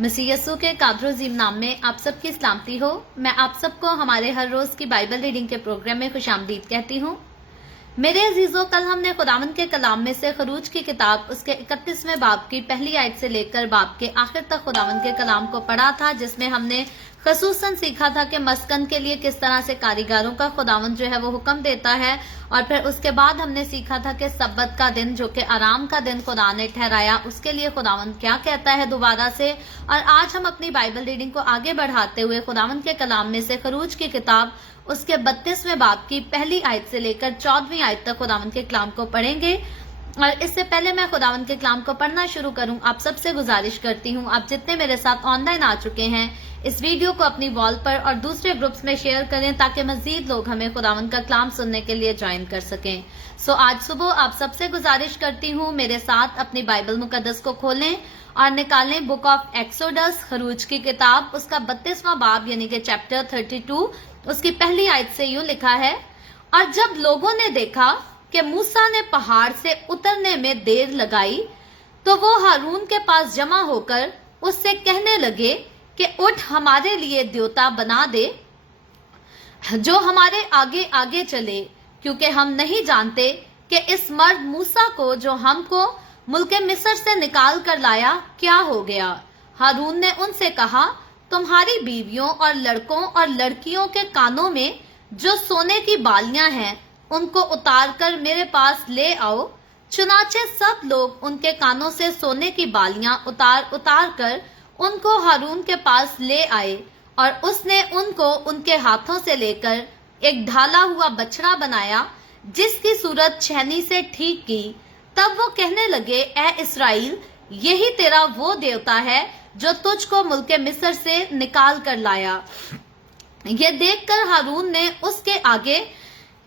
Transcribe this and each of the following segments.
मसीह यस्सु के कादर अज़ीम नाम में आप सबकी सलामती हो। मैं आप सबको हमारे हर रोज की बाइबल रीडिंग के प्रोग्राम में खुशामदीद कहती हूँ। मेरे अजीजों, कल हमने खुदावंद के कलाम में से खरूज की किताब उसके 31वें बाब की पहली आयत से लेकर बाब के आखिर तक खुदावंद के कलाम को पढ़ा था, जिसमें हमने खसूसन सीखा था कि मस्कन के लिए किस तरह से कारीगरों का खुदावंद जो है वो हुक्म देता है। और फिर उसके बाद हमने सीखा था कि सब्बत का दिन जो कि आराम का दिन खुदा ने ठहराया, उसके लिए खुदावंद क्या कहता है दोबारा से। और आज हम अपनी बाइबल रीडिंग को आगे बढ़ाते हुए खुदावंद के कलाम में से खरूज की किताब उसके 32वें बाब की पहली आयत से लेकर 14वीं आयत तक खुदावंद के कलाम को पढ़ेंगे। और इससे पहले मैं खुदावंद के कलाम को पढ़ना शुरू करूं, आप सबसे गुजारिश करती हूं, आप जितने मेरे साथ ऑनलाइन आ चुके हैं, इस वीडियो को अपनी वॉल पर और दूसरे ग्रुप्स में शेयर करें ताकि मजीद लोग हमें खुदावंद का कलाम सुनने के लिए ज्वाइन कर सकें। सो आज सुबह आप सबसे गुजारिश करती हूँ, मेरे साथ अपनी बाइबल मुकद्दस को खोलें और निकालें बुक ऑफ एक्सोडस, खरूज की किताब उसका 32वां बाब यानी कि चैप्टर 32, उसकी पहली आयत से यूं लिखा है। और जब लोगों ने देखा कि मूसा ने पहाड़ से उतरने में देर लगाई, तो वो हारून के पास जमा होकर उससे कहने लगे कि उठ, हमारे लिए द्योता बना दे जो हमारे आगे आगे चले, क्योंकि हम नहीं जानते कि इस मर्द मूसा को जो हमको मुल्के मिस्र से निकाल कर लाया क्या हो गया। हारून ने उनसे कहा, तुम्हारी बीवियों और लड़कों और लड़कियों के कानों में जो सोने की बालियां हैं उनको उतार कर मेरे पास ले आओ। चुनाचे सब लोग उनके कानों से सोने की बालियां उतार उतार कर उनको हारून के पास ले आए, और उसने उनको उनके हाथों से लेकर एक ढाला हुआ बछड़ा बनाया जिसकी सूरत छेनी से ठीक की। तब वो कहने लगे, ए इस्राएल, यही तेरा वो देवता है जो तुझको मुल्के मिस्र से निकाल कर लाया। ये देखकर हारून ने उसके आगे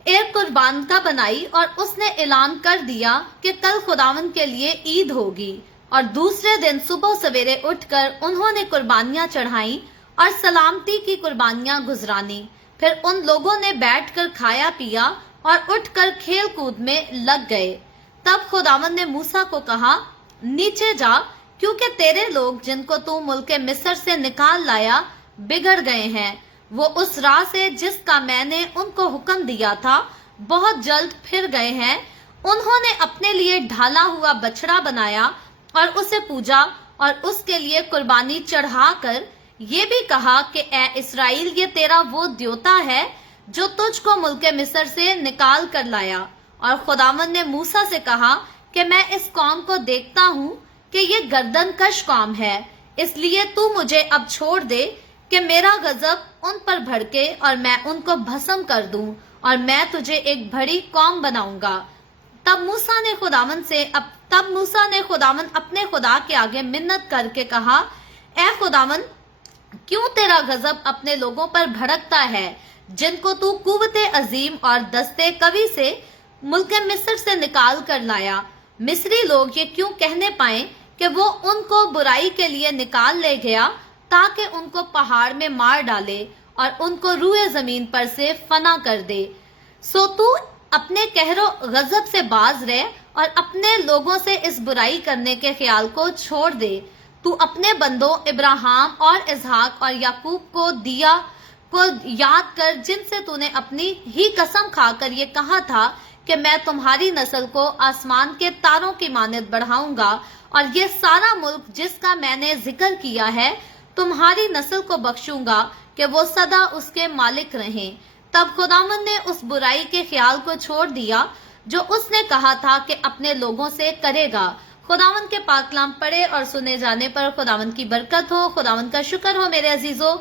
एक कुर्बान का बनाई और उसने ऐलान कर दिया कि कल खुदावंद के लिए ईद होगी। और दूसरे दिन सुबह सवेरे उठकर उन्होंने कुर्बानियां चढ़ाई और सलामती की कुर्बानियां गुजरानी। फिर उन लोगों ने बैठकर खाया पिया और उठकर खेल कूद में लग गए। तब खुदावंद ने मूसा को कहा, नीचे जा, क्योंकि तेरे लोग जिनको तू मुल्के मिस्र से निकाल लाया बिगड़ गए हैं। वो उस राह से जिसका मैंने उनको हुक्म दिया था बहुत जल्द फिर गए हैं। उन्होंने अपने लिए ढाला हुआ बछड़ा बनाया और उसे पूजा और उसके लिए कुर्बानी चढ़ाकर ये भी कहा कि ए इस्राएल, ये तेरा वो द्योता है जो तुझको मुल्के मिस्र से निकाल कर लाया। और खुदावंद ने मूसा से कहा कि मैं इस कौम को देखता हूँ कि ये गर्दन कश कौम है, इसलिए तू मुझे अब छोड़ दे कि मेरा गजब उन पर भड़के और मैं उनको भस्म कर दूं, और मैं तुझे एक बड़ी कौम बनाऊंगा। तब मूसा ने खुदावंद अपने खुदा के आगे मिन्नत करके कहा, ए खुदावंद, क्यों तेरा गजब अपने लोगों पर भड़कता है जिनको तू कुव्वते अजीम और दस्ते कवि से मुल्के मिस्र से निकाल कर लाया। मिस्री लोग ये क्यों कहने पाए कि वो उनको बुराई के लिए निकाल ले गया ताकि उनको पहाड़ में मार डाले और उनको रूए जमीन पर से फना कर दे। सो तू अपने कहरो गजब से बाज रहे और अपने लोगों से इस बुराई करने के ख्याल को छोड़ दे। तू अपने बंदों इब्राहिम और इसहाक और याकूब को याद कर, जिनसे तूने अपनी ही कसम खाकर ये कहा था कि मैं तुम्हारी नस्ल को आसमान के तारों की मानद बढ़ाऊंगा, और ये सारा मुल्क जिसका मैंने जिक्र किया है तुम्हारी नस्ल को बख्शूंगा कि वो सदा उसके मालिक रहें। तब खुदावंद ने उस बुराई के ख्याल को छोड़ दिया जो उसने कहा था कि अपने लोगों से करेगा। खुदावंद के पाक कलाम पढ़े और सुने जाने पर खुदावंद की बरकत हो। खुदावंद का शुक्र हो मेरे अजीजों।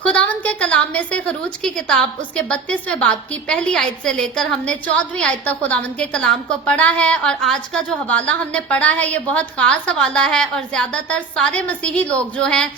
खुदावंद के कलाम में से खरूज की किताब उसके 32वें बाब की पहली आयत से लेकर हमने 14वीं आयत तक खुदावंद के कलाम को पढ़ा है। और आज का जो हवाला हमने पढ़ा है ये बहुत खास हवाला है, और ज्यादातर सारे मसीही लोग जो हैं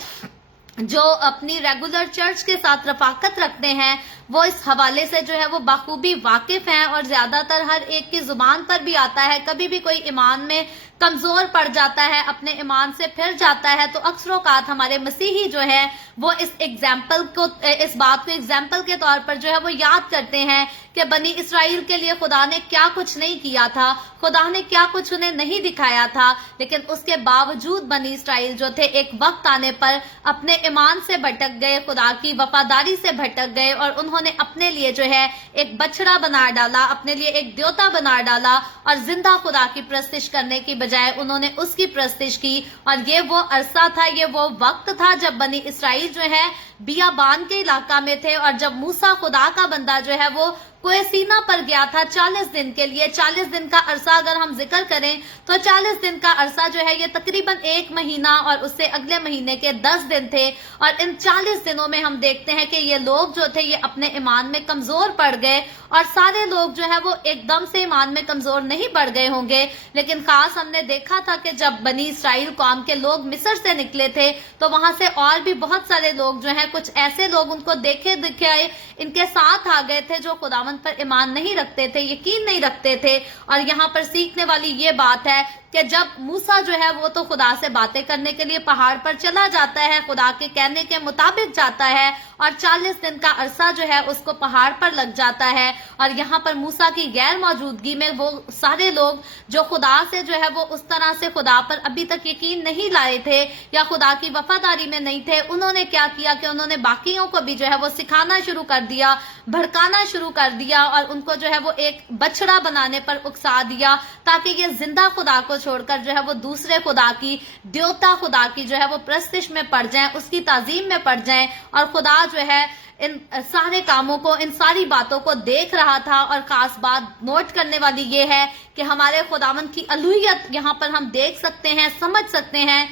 जो अपनी रेगुलर चर्च के साथ रफाकत रखते हैं वो इस हवाले से जो है वो बाखूबी वाकिफ हैं, और ज्यादातर हर एक की जुबान पर भी आता है। कभी भी कोई ईमान में कमजोर पड़ जाता है, अपने ईमान से फिर जाता है, तो अक्सर औकात हमारे मसीही जो है वो इस बात को एग्जाम्पल के तौर पर जो है वो याद करते हैं कि बनी इसराइल के लिए खुदा ने क्या कुछ नहीं किया था, खुदा ने क्या कुछ उन्हें नहीं दिखाया था, लेकिन उसके बावजूद बनी इसराइल जो थे एक वक्त आने पर अपने ईमान से भटक गए, खुदा की वफादारी से भटक गए और उन्होंने अपने लिए जो है एक बछड़ा बना डाला, अपने लिए एक देवता बना डाला और जिंदा खुदा की प्रस्तिश करने की बजाय उन्होंने उसकी प्रस्तिश की। और ये वो अरसा था, ये वो वक्त था जब बनी इसराइल जो है बियाबान के इलाका में थे और जब मूसा खुदा का बंदा जो है वो कोयसीना पर गया था 40 दिन के लिए। 40 दिन का अरसा अगर हम जिक्र करें तो 40 दिन का अरसा जो है ये तकरीबन 1 महीना और उससे अगले महीने के 10 दिन थे। और इन 40 दिनों में हम देखते हैं कि ये लोग जो थे ये अपने ईमान में कमजोर पड़ गए और सारे लोग जो है वो एकदम से ईमान में कमजोर नहीं पड़ गए होंगे, लेकिन खास हमने देखा था कि जब बनी इसराइल कौम के लोग मिस्र से निकले थे तो वहां से और भी बहुत सारे लोग जो हैं, कुछ ऐसे लोग उनको देखे दिखाए इनके साथ आ गए थे जो खुदावंद पर ईमान नहीं रखते थे, यकीन नहीं रखते थे। और यहाँ पर सीखने वाली ये बात है कि जब मूसा जो है वो तो खुदा से बातें करने के लिए पहाड़ पर चला जाता है, खुदा के कहने के मुताबिक जाता है और 40 दिन का अरसा जो है उसको पहाड़ पर लग जाता है। और यहाँ पर मूसा की गैर मौजूदगी में वो सारे लोग जो खुदा से जो है वो उस तरह से खुदा पर अभी तक यकीन नहीं लाए थे या खुदा की वफादारी में नहीं थे, उन्होंने क्या किया कि उन्होंने बाकियों को भी जो है वो सिखाना शुरू कर दिया, भड़काना शुरू कर दिया और उनको जो है वो एक बछड़ा बनाने पर उकसा दिया ताकि ये जिंदा खुदा को छोड़कर जो है वो दूसरे खुदा की, देवता खुदा की जो है वो प्रस्तिश में पड़ जाएं, उसकी ताजीम में पड़ जाएं। और खुदा जो है इन सारे कामों को, इन सारी बातों को देख रहा था। और खास बात नोट करने वाली ये है कि हमारे खुदावंद की अलूहियत यहाँ पर हम देख सकते हैं, समझ सकते हैं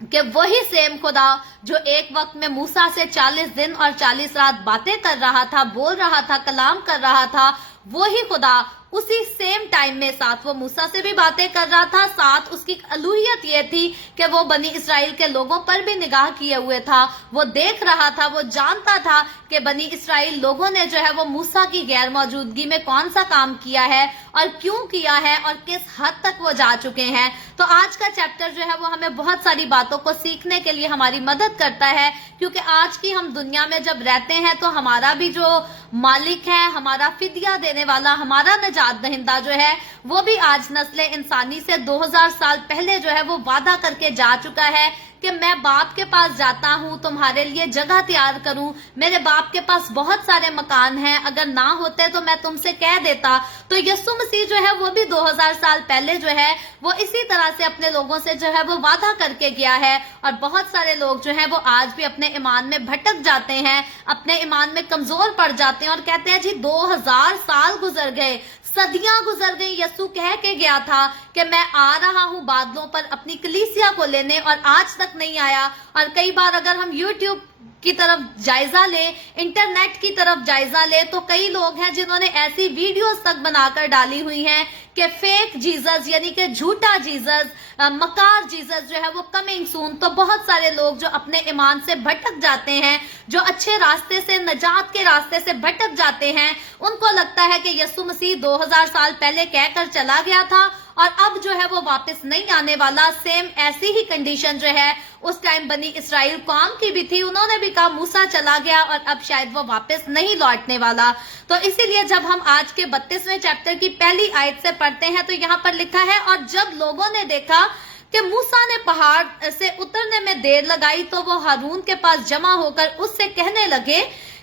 कि वही सेम खुदा जो एक वक्त में मूसा से 40 दिन और 40 रात बातें कर रहा था, बोल रहा था, कलाम कर रहा था, वही खुदा उसी सेम टाइम में साथ वो मूसा से भी बातें कर रहा था, साथ उसकी अलूहियत ये थी कि वो बनी इसराइल के लोगों पर भी निगाह किए हुए था। वो देख रहा था, वो जानता था कि बनी इसराइल लोगों ने जो है वो मूसा की गैर मौजूदगी में कौन सा काम किया है और क्यों किया है और किस हद तक वो जा चुके हैं। तो आज का चैप्टर जो है वो हमें बहुत सारी बातों को सीखने के लिए हमारी मदद करता है, क्योंकि आज की हम दुनिया में जब रहते हैं तो हमारा भी जो मालिक है, हमारा फिदिया देने वाला, हमारा निजात दहिंदा जो है वो भी आज नस्ले इंसानी से 2000 साल पहले जो है वो वादा करके जा चुका है कि मैं बाप के पास जाता हूँ तुम्हारे लिए जगह तैयार करूं, मेरे बाप के पास बहुत सारे मकान हैं, अगर ना होते तो मैं तुमसे कह देता। तो यीशु मसीह जो है वो भी 2000 साल पहले जो है वो इसी तरह से अपने लोगों से जो है वो वादा करके गया है। और बहुत सारे लोग जो है वो आज भी अपने ईमान में भटक जाते हैं, अपने ईमान में कमजोर पड़ जाते हैं और कहते हैं जी 2000 साल गुजर गए, सदियां गुजर गई, यीशु कह के गया था कि मैं आ रहा हूं बादलों पर अपनी कलीसिया को लेने और आज तक नहीं आया। और कई बार अगर हम YouTube की तरफ जायजा ले, इंटरनेट की तरफ जायजा ले, तो कई लोग हैं जिन्होंने ऐसी वीडियोस तक बनाकर डाली हुई हैं कि फेक जीसस यानी कि झूठा जीसस, मकार जीसस जो है वो कमिंग सून। तो बहुत सारे लोग जो अपने ईमान से भटक जाते हैं, जो अच्छे रास्ते से, नजात के रास्ते से भटक जाते हैं, उनको लगता है कि यीशु मसीह 2000 साल पहले कहकर चला गया था और अब जो है वो वापस नहीं आने वाला। सेम ऐसी ही कंडीशन जो है उस टाइम बनी इसराइल कौम की भी थी, उन्होंने भी कहा मूसा चला गया और अब शायद वो वापस नहीं लौटने वाला। तो इसीलिए जब हम आज के 32वें चैप्टर की पहली आयत से पढ़ते हैं तो यहाँ पर लिखा है, और जब लोगों ने देखा कि मूसा ने पहाड़ से उतरने में देर लगाई तो वो हारून के पास जमा होकर उससे कहने लगे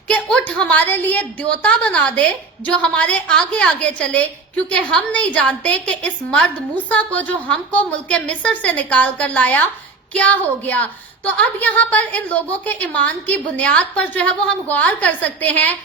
कि उठ हमारे लिए देवता बना दे जो हमारे आगे आगे चले, क्योंकि हम नहीं जानते कि इस मर्द मूसा को जो हमको मुल्क मिस्र से निकाल कर लाया क्या हो गया। तो अब यहाँ पर इन लोगों के ईमान की बुनियाद पर जो है वो हम गौर कर सकते हैं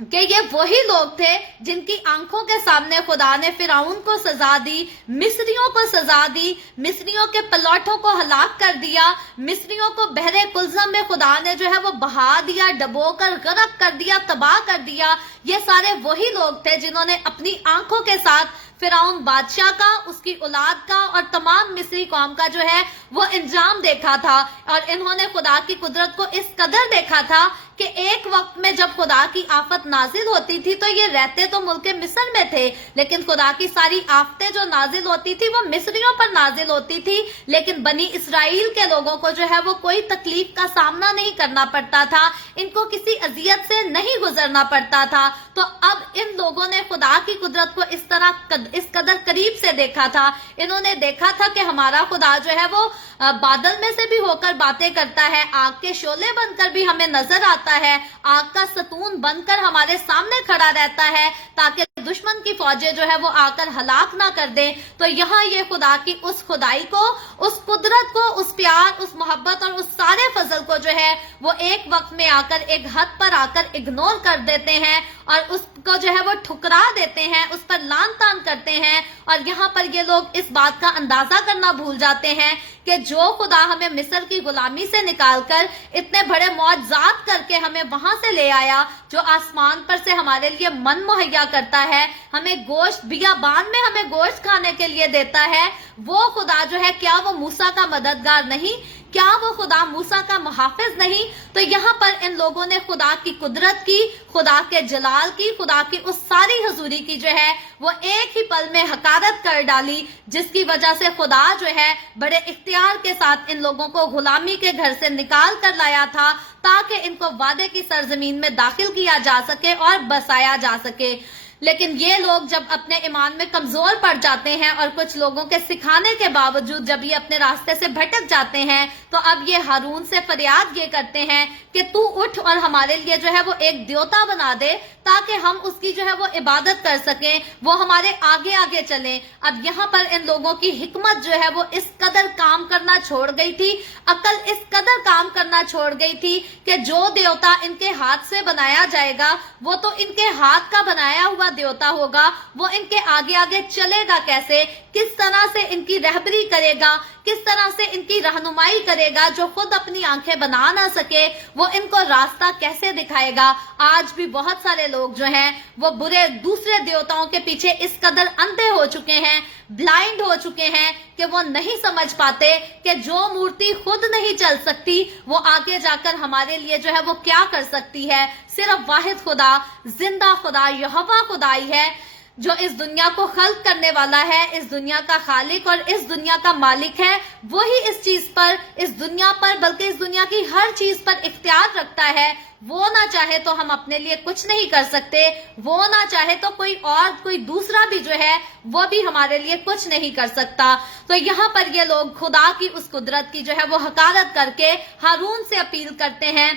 कि ये वही लोग थे जिनकी आंखों के सामने खुदा ने फिरौन को सजा दी, मिस्रियों को सजा दी, मिस्रियों के पलौठों को हलाक कर दिया, मिस्रियों को बहरे कुलज़म में खुदा ने जो है वो बहा दिया, डबोकर गरक कर दिया, तबाह कर दिया। ये सारे वही लोग थे जिन्होंने अपनी आंखों के साथ फिरौन बादशाह का, उसकी औलाद का और तमाम मिस्री कौम का जो है वो अंजाम देखा था। और इन्होंने खुदा की कुदरत को इस कदर देखा था कि एक वक्त में जब खुदा की आफत नाजिल होती थी तो ये रहते तो मुल्क मिस्र में थे, लेकिन खुदा की सारी आफतें जो नाजिल होती थी वो मिस्रियों पर नाजिल होती थी, लेकिन बनी इसराइल के लोगों को जो है वो कोई तकलीफ का सामना नहीं करना पड़ता था, इनको किसी अजियत से नहीं गुजरना पड़ता था। तो अब इन लोगों ने खुदा की कुदरत को इस कदर करीब से देखा था। इन्होंने देखा था कि हमारा खुदा जो है वो बादल में से भी होकर बातें करता है, आग के शोले बनकर भी हमें नजर आता है, आग का सतून बनकर हमारे सामने खड़ा रहता है ताकि दुश्मन की फौजें जो है वो आकर हलाक ना कर दें। तो यहाँ ये खुदा की उस खुदाई को, उस कुदरत को, उस प्यार, उस मोहब्बत और उस सारे फजल को जो है वो एक वक्त में आकर, एक हद पर आकर इग्नोर कर देते हैं और उसको जो है वो ठुकरा देते हैं, उस पर लान तान करते हैं। और यहाँ पर ये लोग इस बात का अंदाजा करना भूल जाते हैं कि जो खुदा हमें मिस्र की गुलामी से निकालकर इतने बड़े मौजज़ात करके हमें वहां से ले आया, जो आसमान पर से हमारे लिए मन मुहैया करता है, हमें गोश्त, बियाबान में हमें गोश्त खाने के लिए देता है, वो खुदा जो है क्या वो मूसा का मददगार नहीं? क्या वो खुदा मूसा का मुहाफिज नहीं? तो यहाँ पर इन लोगों ने खुदा की कुदरत की, खुदा के जलाल की, खुदा की उस सारी हजूरी की जो है वो एक ही पल में हकारत कर डाली, जिसकी वजह से खुदा जो है बड़े इख्तियार के साथ इन लोगों को गुलामी के घर से निकाल कर लाया था ताकि इनको वादे की सरजमीन में दाखिल किया जा सके और बसाया जा सके। लेकिन ये लोग जब अपने ईमान में कमजोर पड़ जाते हैं और कुछ लोगों के सिखाने के बावजूद जब ये अपने रास्ते से भटक जाते हैं, तो अब ये हारून से फरियाद ये करते हैं कि तू उठ और हमारे लिए जो है वो एक देवता बना दे ताकि हम उसकी जो है वो इबादत कर सकें, वो हमारे आगे आगे चलें। अब यहाँ पर इन लोगों की हिकमत जो है वो इस कदर काम करना छोड़ गई थी, अकल इस कदर काम करना छोड़ गई थी कि जो देवता इनके हाथ से बनाया जाएगा वो तो इनके हाथ का बनाया हुआ देवता होगा, वो इनके आगे आगे चलेगा कैसे, किस तरह से इनकी रहबरी करेगा, किस तरह से इनकी रहनुमाई करेगा, जो खुद अपनी आंखें बना ना सके वो इनको रास्ता कैसे दिखाएगा। आज भी बहुत सारे लोग जो हैं वो बुरे दूसरे देवताओं के पीछे इस कदर अंधे हो चुके हैं, ब्लाइंड हो चुके हैं कि वो नहीं समझ पाते कि जो मूर्ति खुद नहीं चल सकती वो आगे जाकर हमारे लिए जो है वो क्या कर सकती है। सिर्फ वाहिद खुदा, जिंदा खुदा, यहोवा खुदाई है जो इस दुनिया को खल्क करने वाला है, इस दुनिया का खालिक और इस दुनिया का मालिक है। वही इस चीज पर, इस दुनिया पर, बल्कि इस दुनिया की हर चीज पर इख्तियार रखता है। वो ना चाहे तो हम अपने लिए कुछ नहीं कर सकते, वो ना चाहे तो कोई दूसरा भी जो है वो भी हमारे लिए कुछ नहीं कर सकता। तो यहाँ पर ये लोग खुदा की उस कुदरत की जो है वो हकारत करके हारून से अपील करते हैं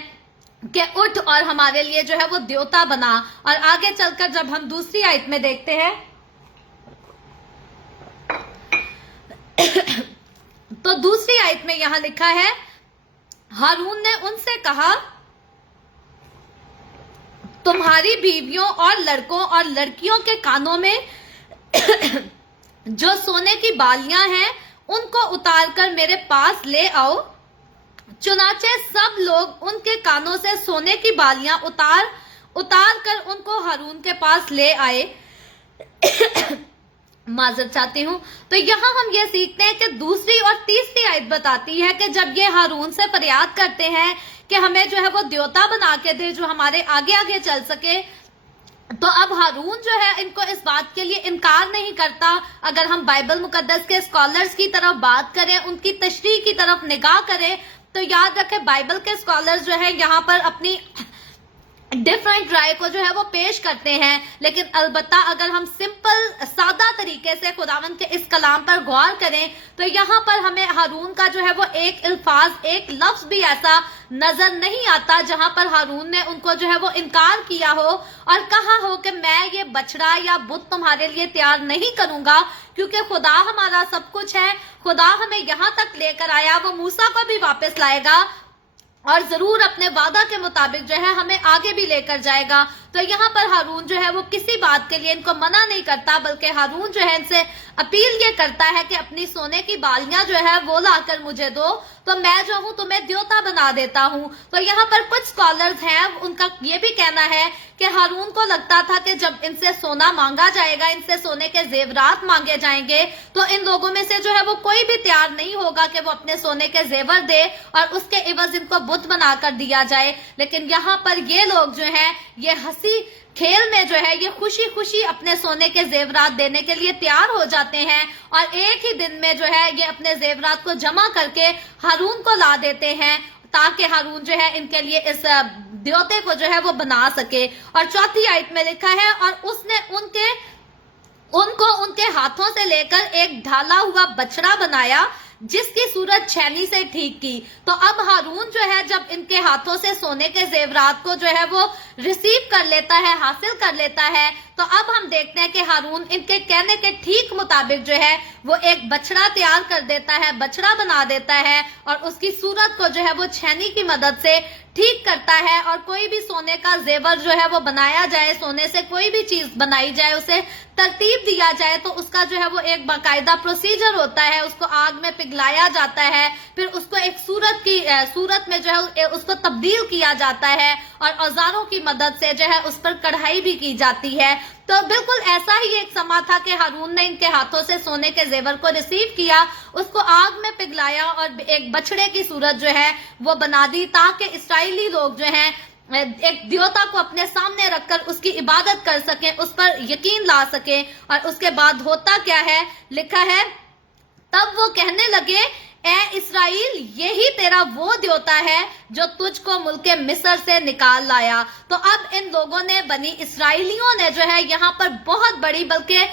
कि उठ और हमारे लिए जो है वो देवता बना। और आगे चलकर जब हम दूसरी आयत में देखते हैं तो दूसरी आयत में यहां लिखा है, हारून ने उनसे कहा, तुम्हारी बीवियों और लड़कों और लड़कियों के कानों में जो सोने की बालियां हैं उनको उतार कर मेरे पास ले आओ। चुनाचे सब लोग उनके कानों से सोने की बालियां उतार कर उनको हारून के पास ले आए। माजरत चाहती हूँ। तो यहाँ हम ये सीखते हैं कि दूसरी और तीसरी आयत बताती है कि जब ये हारून से फरियाद करते हैं कि हमें जो है वो देवता बना के दे जो हमारे आगे आगे चल सके, तो अब हारून जो है इनको इस बात के लिए इनकार नहीं करता। अगर हम बाइबल मुकद्दस के स्कॉलर्स की तरफ बात करें, उनकी तशरीह की तरफ निगाह करें, तो याद रखें बाइबल के स्कॉलर्स जो है यहाँ पर अपनी डिफरेंट राय को जो है वो पेश करते हैं, लेकिन अलबत्ता अगर हम सिंपल सादा तरीके से खुदावंद के इस कलाम पर गौर करें तो यहाँ पर हमें हारून का जो है वो एक अल्फाज, एक लफ्ज भी ऐसा नजर नहीं आता जहां पर हारून ने उनको जो है वो इनकार किया हो और कहा हो कि मैं ये बछड़ा या बुत तुम्हारे लिए तैयार नहीं करूंगा, क्योंकि खुदा हमारा सब कुछ है, खुदा हमें यहाँ तक लेकर आया, वो मूसा को भी वापस लाएगा और जरूर अपने वादा के मुताबिक जो है हमें आगे भी लेकर जाएगा। तो تو یہاں پر ہارون جو ہے وہ کسی بات کے لیے ان کو منع نہیں کرتا، بلکہ ہارون جو ہے ان سے اپیل یہ کرتا ہے کہ اپنی سونے کی بالیاں جو ہے وہ لا کر مجھے دو، تو میں جو ہوں تمہیں دیوتا بنا دیتا ہوں۔ تو یہاں پر کچھ اسکالرز ہیں، ان کا یہ بھی کہنا ہے کہ ہارون کو لگتا تھا کہ جب ان سے سونا مانگا جائے گا، ان سے سونے کے زیورات مانگے جائیں گے، تو ان لوگوں میں سے جو ہے وہ کوئی بھی تیار نہیں ہوگا کہ وہ اپنے سونے کے زیور دے اور اس کے عوض ان کو بت بنا کر دیا جائے۔ لیکن یہاں پر یہ لوگ جو ہیں یہ ہنسی کھیل میں جو ہے یہ خوشی خوشی اپنے سونے کے زیورات دینے کے لیے تیار ہو جاتے ہیں، اور ایک ہی دن میں جو ہے یہ اپنے زیورات کو جمع کر کے ہارون کو لا دیتے ہیں، تاکہ ہارون جو ہے ان کے لیے اس دیوتے کو جو ہے وہ بنا سکے۔ اور چوتھی آیت میں لکھا ہے، اور اس نے ان کو ان کے ہاتھوں سے لے کر ایک ڈھالا ہوا بچڑا بنایا جس کی صورت چھینی سے ٹھیک کی۔ تو اب ہارون جو ہے جب ان کے ہاتھوں سے سونے کے زیورات کو جو ہے وہ ریسیو کر لیتا ہے، حاصل کر لیتا ہے، تو اب ہم دیکھتے ہیں کہ ہارون ان کے کہنے کے ٹھیک مطابق جو ہے وہ ایک بچڑا تیار کر دیتا ہے، بچڑا بنا دیتا ہے، اور اس کی صورت کو جو ہے وہ چھینی کی مدد سے ٹھیک کرتا ہے۔ اور کوئی بھی سونے کا زیور جو ہے وہ بنایا جائے، سونے سے کوئی بھی چیز بنائی جائے، اسے ترتیب دیا جائے، تو اس کا جو ہے وہ ایک باقاعدہ پروسیجر ہوتا ہے، اس کو آگ میں پگھلایا جاتا ہے، پھر اس کو ایک صورت میں جو ہے اس کو تبدیل کیا جاتا ہے، اور اوزاروں کی مدد سے جو ہے اس پر کڑھائی بھی کی جاتی ہے۔ تو بالکل ایسا ہی ایک سما تھا کہ ہارون نے ان کے ہاتھوں سے سونے کے زیور کو ریسیو کیا، اس کو آگ میں پگھلایا اور ایک بچڑے کی صورت جو ہے وہ بنا دی، تاکہ اسرائیلی لوگ جو ہیں ایک دیوتا کو اپنے سامنے رکھ کر اس کی عبادت کر سکیں، اس پر یقین لا سکیں۔ اور اس کے بعد ہوتا کیا ہے، لکھا ہے تب وہ کہنے لگے، اے اسرائیل، یہی تیرا وہ دیوتا ہے جو تجھ کو ملک مصر سے نکال لایا۔ تو اب ان لوگوں نے، بنی اسرائیلیوں نے جو ہے یہاں پر بہت بڑی، بلکہ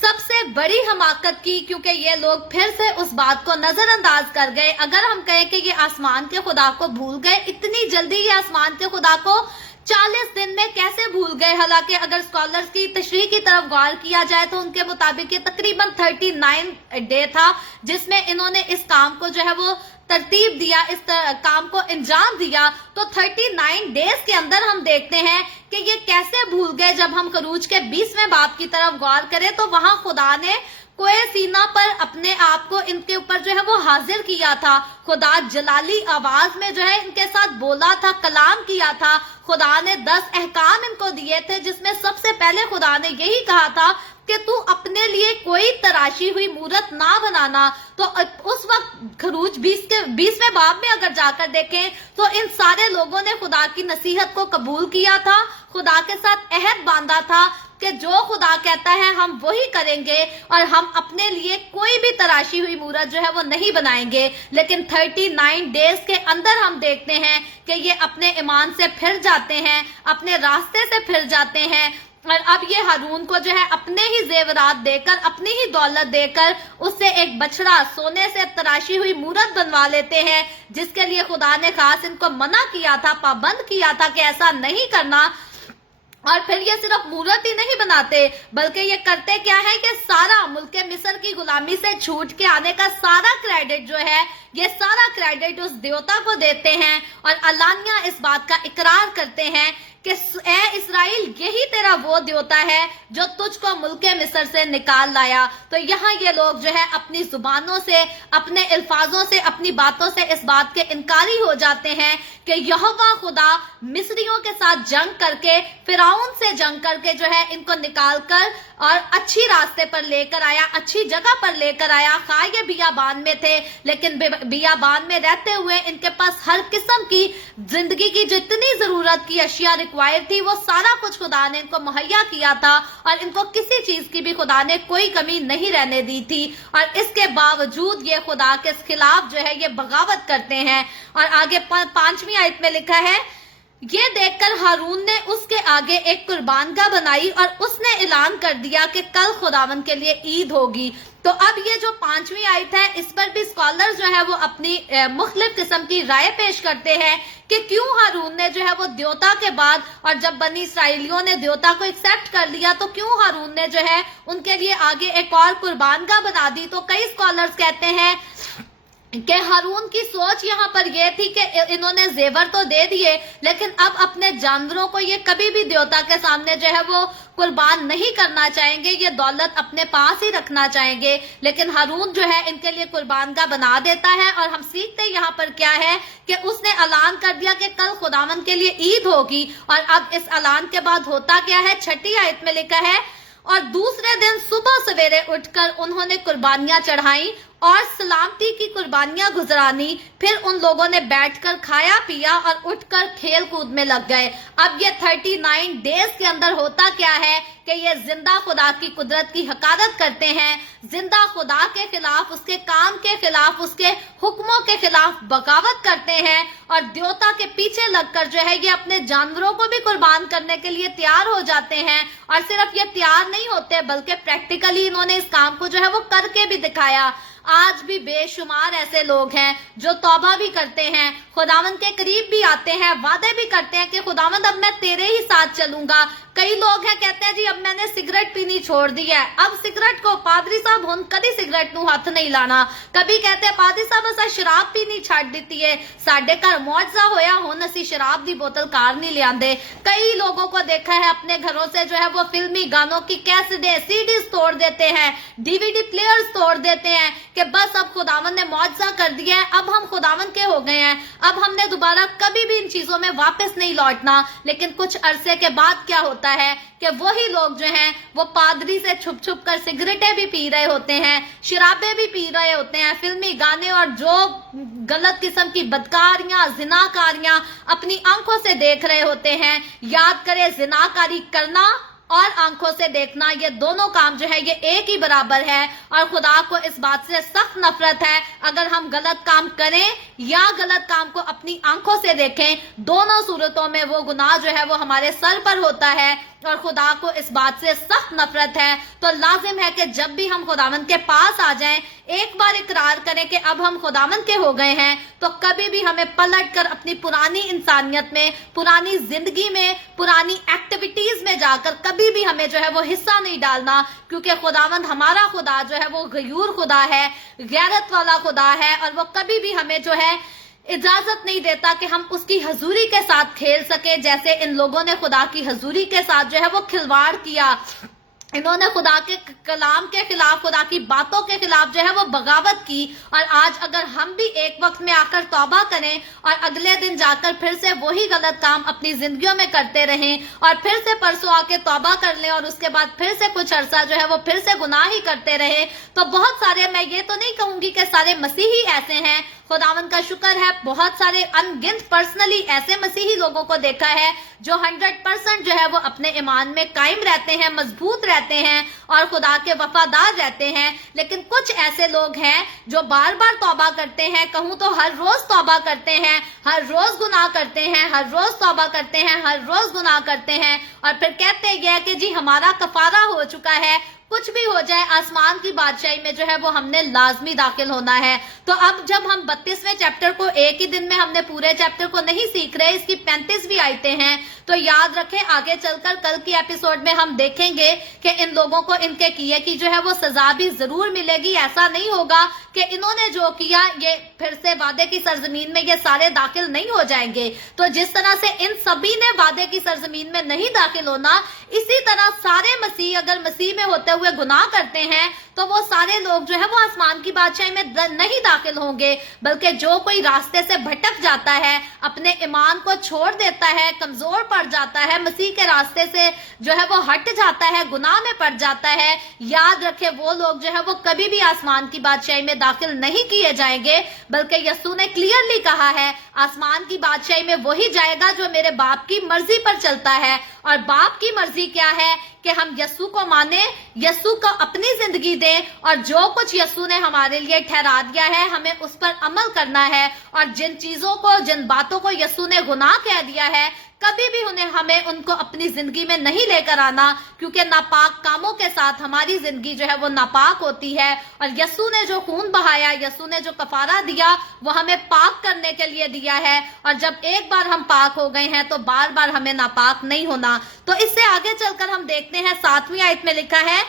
سب سے بڑی حماقت کی، کیونکہ یہ لوگ پھر سے اس بات کو نظر انداز کر گئے۔ اگر ہم کہیں کہ یہ آسمان کے خدا کو بھول گئے، اتنی جلدی یہ آسمان کے خدا کو 40 دن میں کیسے بھول گئے؟ حالانکہ اگر اسکالرز کی تشریح کی طرف غور کیا جائے تو ان کے مطابق یہ تقریباً 39 ڈے تھا جس میں انہوں نے اس کام کو جو ہے وہ ترتیب دیا، اس کام کو انجام دیا۔ تو 39 ڈیز کے اندر ہم دیکھتے ہیں کہ یہ کیسے بھول گئے۔ جب ہم خروج کے 20ویں باب کی طرف غور کریں تو وہاں خدا نے کوہ سینا پر اپنے آپ کو ان کے اوپر جو ہے وہ حاضر کیا تھا، خدا جلالی آواز میں جو ہے ان کے ساتھ بولا تھا، کلام کیا تھا۔ خدا نے 10 احکام ان کو دیے تھے، جس میں سب سے پہلے خدا نے یہی کہا تھا کہ تو اپنے لیے کوئی تراشی ہوئی مورت نہ بنانا۔ تو اس وقت خروج 20ویں باب میں اگر جا کر دیکھیں تو ان سارے لوگوں نے خدا کی نصیحت کو قبول کیا تھا، خدا کے ساتھ عہد باندھا تھا کہ جو خدا کہتا ہے ہم وہی کریں گے، اور ہم اپنے لیے کوئی بھی تراشی ہوئی مورت جو ہے وہ نہیں بنائیں گے۔ لیکن 39 ڈیز کے اندر ہم دیکھتے ہیں کہ یہ اپنے ایمان سے پھر جاتے ہیں، اپنے راستے سے پھر جاتے ہیں، اور اب یہ ہارون کو جو ہے اپنے ہی زیورات دے کر، اپنی ہی دولت دے کر اس سے ایک بچڑا سونے سے تراشی ہوئی مورت بنوا لیتے ہیں، جس کے لیے خدا نے خاص ان کو منع کیا تھا، پابند کیا تھا کہ ایسا نہیں کرنا۔ اور پھر یہ صرف مورت ہی نہیں بناتے، بلکہ یہ کرتے کیا ہے کہ سارا ملک مصر کی غلامی سے چھوٹ کے آنے کا سارا کریڈٹ جو ہے، یہ سارا کریڈٹ اس دیوتا کو دیتے ہیں، اور علانیہ اس بات کا اقرار کرتے ہیں کہ اے اسرائیل، یہی تیرا وہ دیوتا ہے جو تجھ کو ملک مصر سے نکال لایا۔ تو یہاں یہ لوگ جو ہے اپنی زبانوں سے، اپنے الفاظوں سے، اپنی باتوں سے اس بات کے انکاری ہو جاتے ہیں کہ یہوہ خدا مصریوں کے ساتھ جنگ کر کے، فرعون سے جنگ کر کے جو ہے ان کو نکال کر اور اچھی راستے پر لے کر آیا، اچھی جگہ پر لے کر آیا۔ خواہ یہ بیابان میں تھے، لیکن بیابان میں رہتے ہوئے ان کے پاس ہر قسم کی زندگی کی جتنی ضرورت کی اشیاء ریکوائر تھی، وہ سارا کچھ خدا نے ان کو مہیا کیا تھا، اور ان کو کسی چیز کی بھی خدا نے کوئی کمی نہیں رہنے دی تھی۔ اور اس کے باوجود یہ خدا کے خلاف جو ہے یہ بغاوت کرتے ہیں۔ اور آگے 5ویں آیت میں لکھا ہے، یہ دیکھ کر ہارون نے اس کے آگے ایک قربانگاہ بنائی اور اس نے اعلان کر دیا کہ کل خداوند کے لیے عید ہوگی۔ تو اب یہ جو 5ویں آیت ہے، اس پر بھی اسکالر جو ہے وہ اپنی مختلف قسم کی رائے پیش کرتے ہیں کہ کیوں ہارون نے جو ہے وہ دیوتا کے بعد، اور جب بنی اسرائیلیوں نے دیوتا کو ایکسپٹ کر لیا تو کیوں ہارون نے جو ہے ان کے لیے آگے ایک اور قربانگاہ بنا دی۔ تو کئی اسکالرز کہتے ہیں कि हारून की सोच यहाँ पर यह थी कि इन्होंने जेवर तो दे दिए, लेकिन अब अपने जानवरों को ये कभी भी देवता के सामने जो है वो कुर्बान नहीं करना चाहेंगे, ये दौलत अपने पास ही रखना चाहेंगे। लेकिन हारून जो है इनके लिए कुर्बानगाह बना देता है। और हम सीखते यहाँ पर क्या है कि उसने ऐलान कर दिया कि कल खुदावन के लिए ईद होगी। और अब इस ऐलान के बाद होता क्या है, 6ठी आयत में लिखा है, और दूसरे दिन सुबह सवेरे उठकर उन्होंने कुर्बानियां चढ़ाई और सलामती की कुर्बानियां गुजरानी। फिर उन लोगों ने बैठकर खाया पिया और उठकर खेल कूद में लग गए। अब ये 39 डेज के अंदर होता क्या है कि ये जिंदा खुदा की कुदरत की हकारत करते हैं, जिंदा खुदा के खिलाफ, उसके काम के खिलाफ, उसके हुक्मों के खिलाफ बगावत करते हैं और देवता के पीछे लगकर जो है ये अपने जानवरों को भी कुर्बान करने के लिए तैयार हो जाते हैं। और सिर्फ ये तैयार नहीं होते बल्कि प्रैक्टिकली इन्होंने इस काम को जो है वो करके भी दिखाया। आज भी बेशुमार ऐसे लोग हैं जो तौबा भी करते हैं, खुदावंद के करीब भी आते हैं, वादे भी करते हैं कि खुदावंद अब मैं तेरे ही साथ चलूंगा। कई लोग हैं कहते हैं जी अब मैंने सिगरेट पीनी छोड़ दी है, अब सिगरेट को पादरी साहब हुन कदी सिगरेट नू हाथ नहीं लाना। कभी कहते हैं पादरी साहब असा शराब पीनी छड़ दी है, साडे घर मुआवजा होया हुन असी शराब दी बोतल कार नहीं लियांदे। कई लोगों को देखा है अपने घरों से जो है वो फिल्मी गानों की कैसेटें, सीडीज तोड़ देते हैं, डीवीडी प्लेयर्स तोड़ देते हैं कि बस अब खुदावन ने मुआवजा कर दिया है, अब हम खुदावन के हो गए हैं, अब हमने दोबारा कभी भी इन चीजों में वापस नहीं लौटना। लेकिन कुछ अरसे के बाद क्या होता है कि वही लोग जो हैं वो पादरी से छुप छुप कर सिगरेटें भी पी रहे होते हैं, शराबें भी पी रहे होते हैं, फिल्मी गाने और जो गलत किस्म की बदकारियां, जिनाकारियां अपनी आंखों से देख रहे होते हैं। याद करें, जिनाकारी करना और आंखों से देखना, ये दोनों काम जो है ये एक ही बराबर है। और खुदा को इस बात से सख्त नफरत है अगर हम गलत काम करें या गलत काम को अपनी आंखों से देखें, दोनों सूरतों में वो गुनाह जो है वो हमारे सर पर होता है और खुदा को इस बात से सख्त नफरत है। तो लाजिम है कि जब भी हम खुदावंद के पास आ जाएं, एक बार इकरार करें कि अब हम खुदावंद के हो गए हैं, तो कभी भी हमें पलट कर अपनी पुरानी इंसानियत में, पुरानी जिंदगी में, पुरानी एक्टिविटीज में जाकर कभी भी हमें जो है वो हिस्सा नहीं डालना। क्योंकि खुदावंद हमारा खुदा जो है वो गयूर खुदा है, गैरत वाला खुदा है और वो कभी भी हमें जो है इजाजत नहीं देता कि हम उसकी हजूरी के साथ खेल सके, जैसे इन लोगों ने खुदा की हजूरी के साथ जो है वो खिलवाड़ किया। इन्होंने खुदा के कलाम के खिलाफ, खुदा की बातों के खिलाफ जो है वो बगावत की। और आज अगर हम भी एक वक्त में आकर तौबा करें और अगले दिन जाकर फिर से वही गलत काम अपनी जिंदगियों में करते रहें और फिर से परसों आके तौबा कर लें और उसके बाद फिर से कुछ अरसा जो है वो फिर से गुनाह ही करते रहे, तो बहुत सारे, मैं ये तो नहीं कहूंगी कि सारे मसीही ऐसे हैं, खुदावन का शुक्र है बहुत सारे अनगिनत पर्सनली ऐसे मसीही लोगों को देखा है जो 100% जो है वो अपने ईमान में कायम रहते हैं, मजबूत रहते हैं और खुदा के वफादार रहते हैं। लेकिन कुछ ऐसे लोग हैं जो बार बार तौबा करते हैं, कहूँ तो हर रोज तौबा करते हैं, हर रोज गुनाह करते हैं, हर रोज तौबा करते हैं, हर रोज गुनाह करते हैं और फिर कहते हैं कि जी हमारा कफारा हो चुका है, कुछ भी हो जाए आसमान की बादशाही में जो है वो हमने लाजमी दाखिल होना है। तो अब जब हम 32वें चैप्टर को एक ही दिन में हमने पूरे चैप्टर को नहीं सीख रहे, इसकी 35 आयतें हैं, तो याद रखें आगे चलकर कल की एपिसोड में हम देखेंगे कि इन लोगों को इनके किए की जो है वो सजा भी जरूर मिलेगी। ऐसा नहीं होगा कि इन्होंने जो किया ये फिर से वादे की सरजमीन में ये सारे दाखिल नहीं हो जाएंगे। तो जिस तरह से इन सभी ने वादे की सरजमीन में नहीं दाखिल होना, इसी तरह सारे मसीह अगर मसीह में होते हुए गुनाह करते हैं तो वो सारे लोग जो है वो आसमान की बादशाही में नहीं दाखिल होंगे। बल्कि जो कोई रास्ते से भटक जाता है, अपने ईमान को छोड़ देता है, कमजोर पड़ जाता है, मसीह के रास्ते से जो है वो हट जाता है, गुनाह में पड़ जाता है, याद रखे वो लोग जो है वो कभी भी आसमान की बादशाही में दाखिल नहीं किए जाएंगे। बल्कि यस्सु ने क्लियरली कहा है आसमान की बादशाही में वही जाएगा जो मेरे बाप की मर्जी पर चलता है। और बाप की मर्जी क्या है कि हम यस्सु को माने, यस्सु को अपनी जिंदगी दें और जो कुछ यस्सु ने हमारे लिए ठहरा दिया है हमें उस पर अमल करना है। और जिन चीजों को, जिन बातों को यस्सु ने गुनाह कह दिया है, कभी भी हमें उनको अपनी जिंदगी में नहीं लेकर आना, क्योंकि नापाक कामों के साथ हमारी जिंदगी जो है वो नापाक होती है। और यस्सु ने जो खून बहाया, यस्सु ने जो कफारा दिया, वो हमें पाक करने के लिए दिया है। और जब एक बार हम पाक हो गए हैं तो बार बार हमें नापाक नहीं होना। तो इससे आगे चलकर हम देखते हैं 7वीं आयत में लिखा है,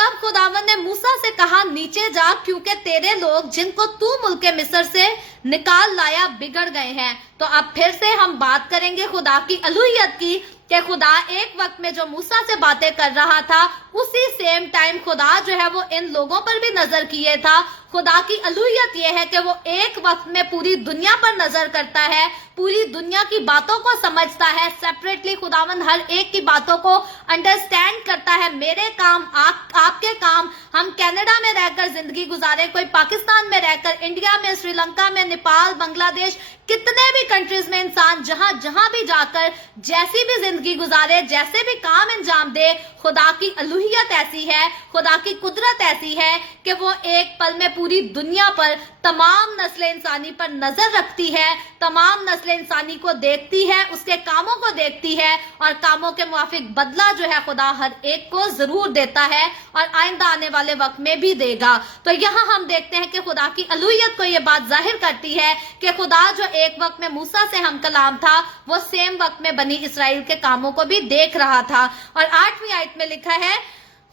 तब खुदावन ने मूसा से कहा, नीचे जा, क्योंकि तेरे लोग जिनको तू मुल्क मिस्र से निकाल लाया बिगड़ गए हैं। तो अब फिर से हम बात करेंगे खुदा की अलूहियत की, कि खुदा एक वक्त में जो मूसा से बातें कर रहा था, उसी सेम टाइम खुदा जो है वो इन लोगों पर भी नजर किए था। खुदा की अलूहियत ये है कि वो एक वक्त में पूरी दुनिया पर नजर करता है, पूरी दुनिया की बातों को समझता है। सेपरेटली खुदावन हर एक की बातों को अंडरस्टैंड करता है। मेरे काम, आपके काम, हम कनाडा में रहकर जिंदगी गुजारे, कोई पाकिस्तान में रहकर, इंडिया में, श्रीलंका में, नेपाल, बांग्लादेश, कितने भी कंट्रीज में इंसान जहां जहां भी जाकर जैसी भी जिंदगी गुजारे, जैसे भी काम अंजाम दे, खुदा की अलूहियत ऐसी है, खुदा की कुदरत ऐसी है कि वो एक पल में पूरी दुनिया पर, तमाम नस्ल इंसानी पर नजर रखती है, तमाम नस्ल इंसानी को देखती है, उसके कामों को देखती है, और कामों के मुआफिक बदला जो है खुदा हर एक को जरूर देता है, और आइंदा आने वाले वक्त में भी देगा। तो यहाँ हम देखते हैं कि खुदा की अलूहियत को ये बात जाहिर करती है कि खुदा जो एक वक्त में मूसा से हम कलाम था, वो सेम वक्त में बनी इसराइल के कामों को भी देख रहा था। और 8वीं आयत में लिखा है,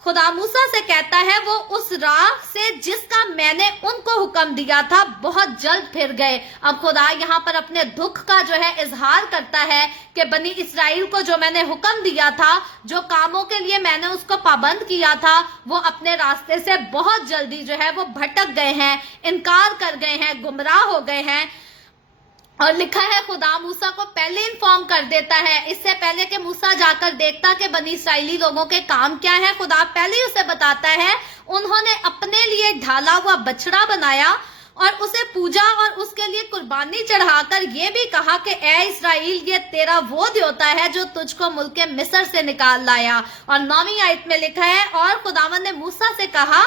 खुदा मूसा से कहता है, वो उस राह से जिसका मैंने उनको हुक्म दिया था बहुत जल्द फिर गए। अब खुदा यहाँ पर अपने दुख का जो है इजहार करता है कि बनी इसराइल को जो मैंने हुक्म दिया था, जो कामों के लिए मैंने उसको पाबंद किया था, वो अपने रास्ते से बहुत जल्दी जो है वो भटक गए हैं, इनकार कर गए हैं, गुमराह हो गए हैं। और लिखा है खुदा मूसा को पहले इन्फॉर्म कर देता है, इससे पहले कि मूसा जाकर देखता कि बनी इसराइली लोगों के काम क्या है, खुदा पहले ही उसे बताता है। उन्होंने अपने लिए ढाला हुआ बछड़ा बनाया और उसे पूजा और उसके लिए कुर्बानी चढ़ाकर ये भी कहा कि ए इस्राएल, ये तेरा वो देवता है जो तुझको मुल्क मिस्र से निकाल लाया। और 9वीं आयत में लिखा है, और खुदावन ने मूसा से कहा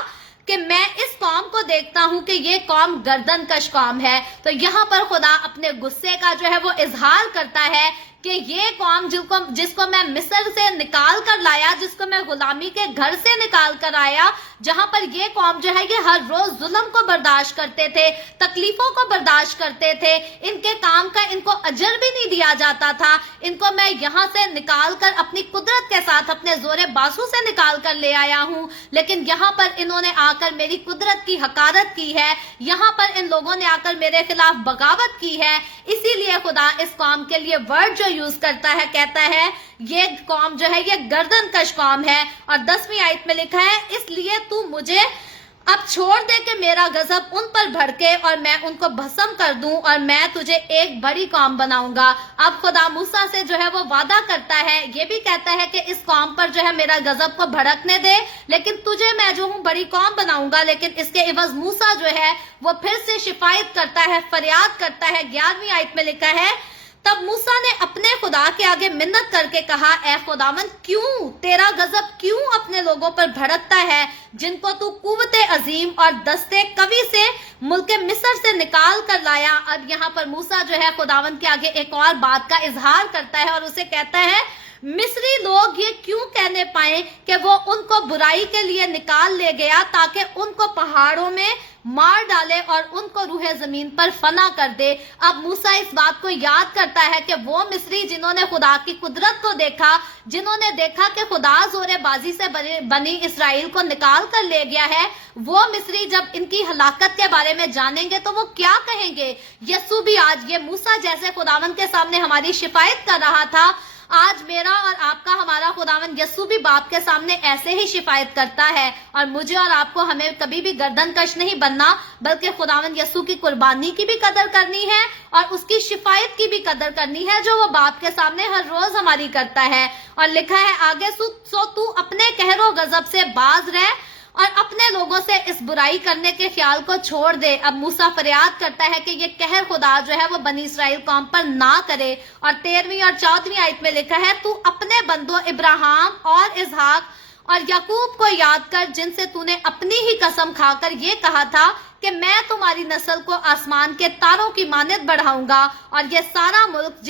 कि मैं इस कौम को देखता हूं कि ये कौम गर्दनकश कौम है। तो यहाँ पर खुदा अपने गुस्से का जो है वो इजहार करता है कि ये कौम जिसको मैं मिस्र से निकाल कर लाया, जिसको मैं गुलामी के घर से निकाल कर आया, जहां पर ये कौम जो है ये हर रोज जुल्म को बर्दाश्त करते थे, तकलीफों को बर्दाश्त करते थे, इनके काम का इनको अजर भी नहीं दिया जाता था, इनको मैं यहाँ से निकाल कर अपनी कुदरत के साथ अपने जोरे बासु से निकाल कर ले आया हूँ। लेकिन यहाँ पर इन्होंने आकर मेरी कुदरत की हकारत की है, यहाँ पर इन लोगों ने आकर मेरे खिलाफ बगावत की है। इसीलिए खुदा इस कौम के लिए वर्ड जो यूज करता है, कहता है ये कौम जो है ये गर्दनकश कौम है। और 10वीं आयत में लिखा है, इसलिए तू मुझे अब छोड़ दे कि मेरा गजब उन पर भड़के और मैं उनको भस्म कर दूं और मैं तुझे एक बड़ी कौम बनाऊंगा। अब खुदा मूसा से जो है वो वादा करता है, ये भी कहता है कि इस कौम पर जो है मेरा गजब को भड़कने दे, लेकिन तुझे मैं जो हूँ बड़ी कौम बनाऊंगा। लेकिन इसके इवज मूसा जो है वो फिर से शिफायत करता है, फरियाद करता है। 11वीं आयत में लिखा है, तब मूसा ने अपने खुदा के आगे मिन्नत करके कहा, ए खुदावन, क्यों तेरा गजब क्यों अपने लोगों पर भड़कता है, जिनको तू कुव्वते अजीम और दस्ते कवि से मुल्क मिस्र से निकाल कर लाया। अब यहाँ पर मूसा जो है खुदावन के आगे एक और बात का इजहार करता है और उसे कहता है, मिस्री लोग ये क्यों कहने पाए कि वो उनको बुराई के लिए निकाल ले गया ताकि उनको पहाड़ों में मार डाले और उनको रूहे जमीन पर फना कर दे। अब मूसा इस बात को याद करता है कि वो मिस्री जिन्होंने खुदा की कुदरत को देखा, जिन्होंने देखा कि खुदा जोरे बाजी से बनी इसराइल को निकाल कर ले गया है, वो मिस्री जब इनकी हलाकत के बारे में जानेंगे तो वो क्या कहेंगे। यस्सु भी आज ये मूसा जैसे खुदावन के सामने हमारी शिफायत कर रहा था, आज मेरा और आपका हमारा खुदावन यस्सु भी बाप के सामने ऐसे ही शिफायत करता है। और मुझे और आपको हमें कभी भी गर्दनकश नहीं बनना, बल्कि खुदावन यस्सु की कुर्बानी की भी कदर करनी है और उसकी शिफायत की भी कदर करनी है जो वो बाप के सामने हर रोज हमारी करता है। और लिखा है आगे, सो तू अपने कहरो गजब से बाज रह और अपने लोगों से इस बुराई करने के ख्याल को छोड़ दे। अब मूसा फरियाद करता है कि ये कहर खुदा जो है वो बनी इसराइल कौम पर ना करे। और 13वीं और 14वीं आयत में लिखा है, तू अपने बंदों इब्राहिम और इसहाक और याकूब को याद कर, जिनसे तूने अपनी ही कसम खाकर ये कहा था कि मैं तुम्हारी नस्ल को आसमान के तारों की मानद बढ़ाऊंगा और ये सारा मुल्क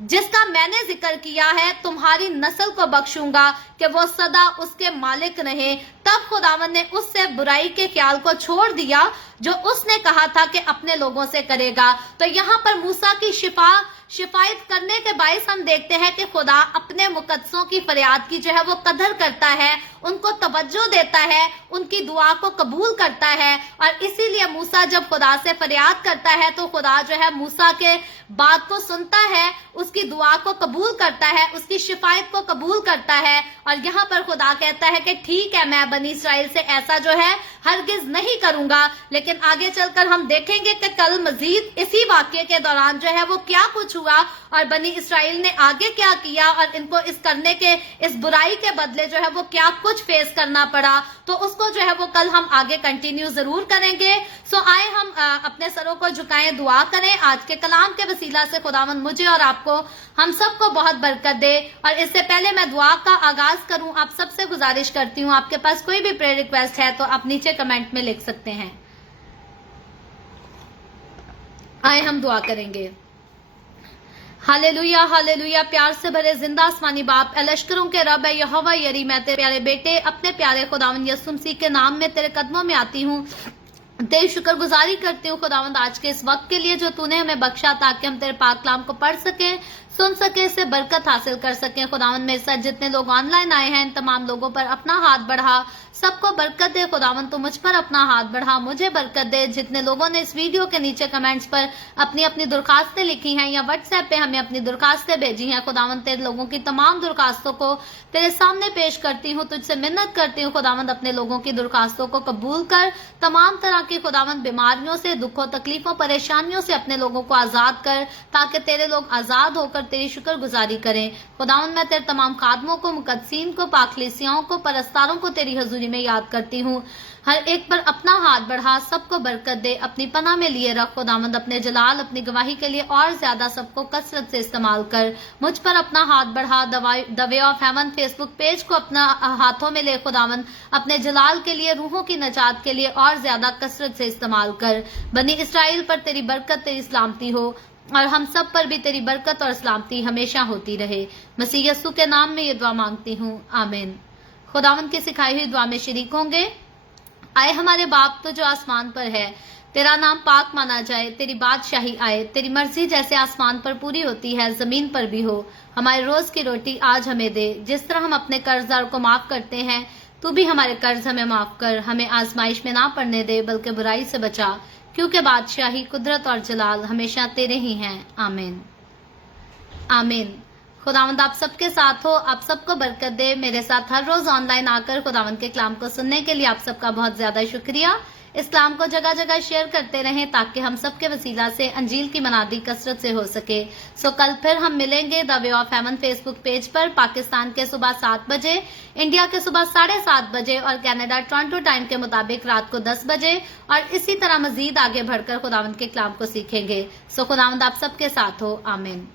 जिसका मैंने जिक्र किया है तुम्हारी नस्ल को बख्शूंगा कि वो सदा उसके मालिक रहे। तब खुदावन ने उससे बुराई के ख्याल को छोड़ दिया जो उसने कहा था कि अपने लोगों से करेगा। तो यहाँ पर मूसा की शिफायत करने के बायस हम देखते हैं कि खुदा अपने मुकद्दसों की फरियाद की जो है वो कदर करता है, उनको तवज्जो देता है, उनकी दुआ को कबूल करता है। और इसीलिए मूसा जब खुदा से फरियाद करता है तो खुदा जो है मूसा के बात को सुनता है, उसकी दुआ को कबूल करता है, उसकी शिफायत को कबूल करता है। और यहाँ पर खुदा कहता है कि ठीक है, मैं बनी इसराइल से ऐसा जो है हरगिज नहीं करूंगा। लेकिन आगे चलकर हम देखेंगे कि कल मजीद इसी वाक्य के दौरान जो है वो क्या कुछ हुआ और बनी इसराइल ने आगे क्या किया और इनको इस बुराई के बदले जो है वो क्या कुछ फेस करना पड़ा। तो उसको जो है वो कल हम आगे कंटिन्यू जरूर करेंगे। सो आए हम अपने सरों को झुकाएं, दुआ करें। आज के कलाम के वसीला से खुदावंद मुझे और आपको हम सबको बहुत बरकत दे। और इससे पहले मैं दुआ का आगाज करूं, आप सबसे गुजारिश करती हूं, आपके पास कोई भी प्रेयर रिक्वेस्ट है तो आप नीचे कमेंट में लिख सकते हैं। आए हम दुआ करेंगे। Hallelujah hallelujah. प्यार से भरे जिंदा आसमानी बाप, लश्करों के रब है यहोवा यरी, मैं तेरे प्यारे बेटे अपने प्यारे खुदावंद यीशु मसीह के नाम में तेरे कदमों में आती हूँ। तेरी शुक्रगुजारी करती हूँ खुदावंद आज के इस वक्त के लिए जो तूने हमें बख्शा, ताकि हम तेरे पाक कलाम को पढ़ सके, सुन सके, इससे बरकत हासिल कर सके। खुदावंद मेरे साथ जितने लोग ऑनलाइन आए हैं इन तमाम लोगों पर अपना हाथ बढ़ा, सबको बरकत दे। खुदावंद तू मुझ पर अपना हाथ बढ़ा, मुझे बरकत दे। जितने लोगों ने इस वीडियो के नीचे कमेंट्स पर अपनी अपनी दरखास्तें लिखी हैं या व्हाट्सएप पे हमें अपनी दरखास्तें भेजी हैं, खुदावंद तेरे लोगों की तमाम दरखास्तों को तेरे सामने पेश करती हूँ, तुझसे मिन्नत करती हूँ खुदावंद अपने लोगों की दरखास्तों को कबूल कर। तमाम तरह की खुदावंद बीमारियों से, दुखों, तकलीफों, परेशानियों से अपने लोगों को आजाद कर, ताकि तेरे लोग आजाद होकर तेरी शुक्रगुजारी करें। खुदावंद मैं तेरे तमाम खादमों को, मुकद्दसीन को, पाकलीसियाओं को, परस्तारों को तेरी हजूरी में याद करती हूँ। हर एक पर अपना हाथ बढ़ा, सबको बरकत दे, अपनी पनाह में लिए रख। खुदावंद अपने जलाल, अपनी गवाही के लिए और ज्यादा सबको कसरत से इस्तेमाल कर। मुझ पर अपना हाथ बढ़ा। The way of haven Facebook page को अपना हाथों में ले खुदावंद, अपने जलाल के लिए, रूहों की नजात के लिए और ज्यादा कसरत से इस्तेमाल कर। बनी इसराइल पर तेरी बरकत, तेरी सलामती हो और हम सब पर भी तेरी बरकत और सलामती हमेशा होती रहे। मसीह यीशु के नाम में ये दुआ मांगती हूँ, आमीन। खुदावंद की सिखाई हुई दुआ में शरीक होंगे। आए हमारे बाप तो जो आसमान पर है, तेरा नाम पाक माना जाए, तेरी बादशाही आए, तेरी मर्जी जैसे आसमान पर पूरी होती है जमीन पर भी हो। हमारे रोज की रोटी आज हमें दे, जिस तरह हम अपने कर्जदार को माफ करते हैं तू भी हमारे कर्ज हमें माफ कर। हमें आजमाइश में ना पड़ने दे, बल्कि बुराई से बचा, क्योंकि बादशाही, कुदरत और जलाल हमेशा तेरे ही हैं, आमीन आमीन। खुदावंद आप सबके साथ हो, आप सबको बरकत दे। मेरे साथ हर रोज ऑनलाइन आकर खुदावंद के कलाम को सुनने के लिए आप सबका बहुत ज्यादा शुक्रिया। इस कलाम को जगह जगह शेयर करते रहें ताकि हम सबके वसीला से अंजील की मनादी कसरत से हो सके। सो कल फिर हम मिलेंगे the way of haven Facebook page पर, पाकिस्तान के सुबह 7 बजे, इंडिया के सुबह 7:30 बजे और कनाडा टोरंटो टाइम के मुताबिक रात को 10 बजे। और इसी तरह मजीद आगे बढ़कर खुदावंद के कलाम को सीखेंगे। सो खुदावंद आप सबके साथ हो, आमीन।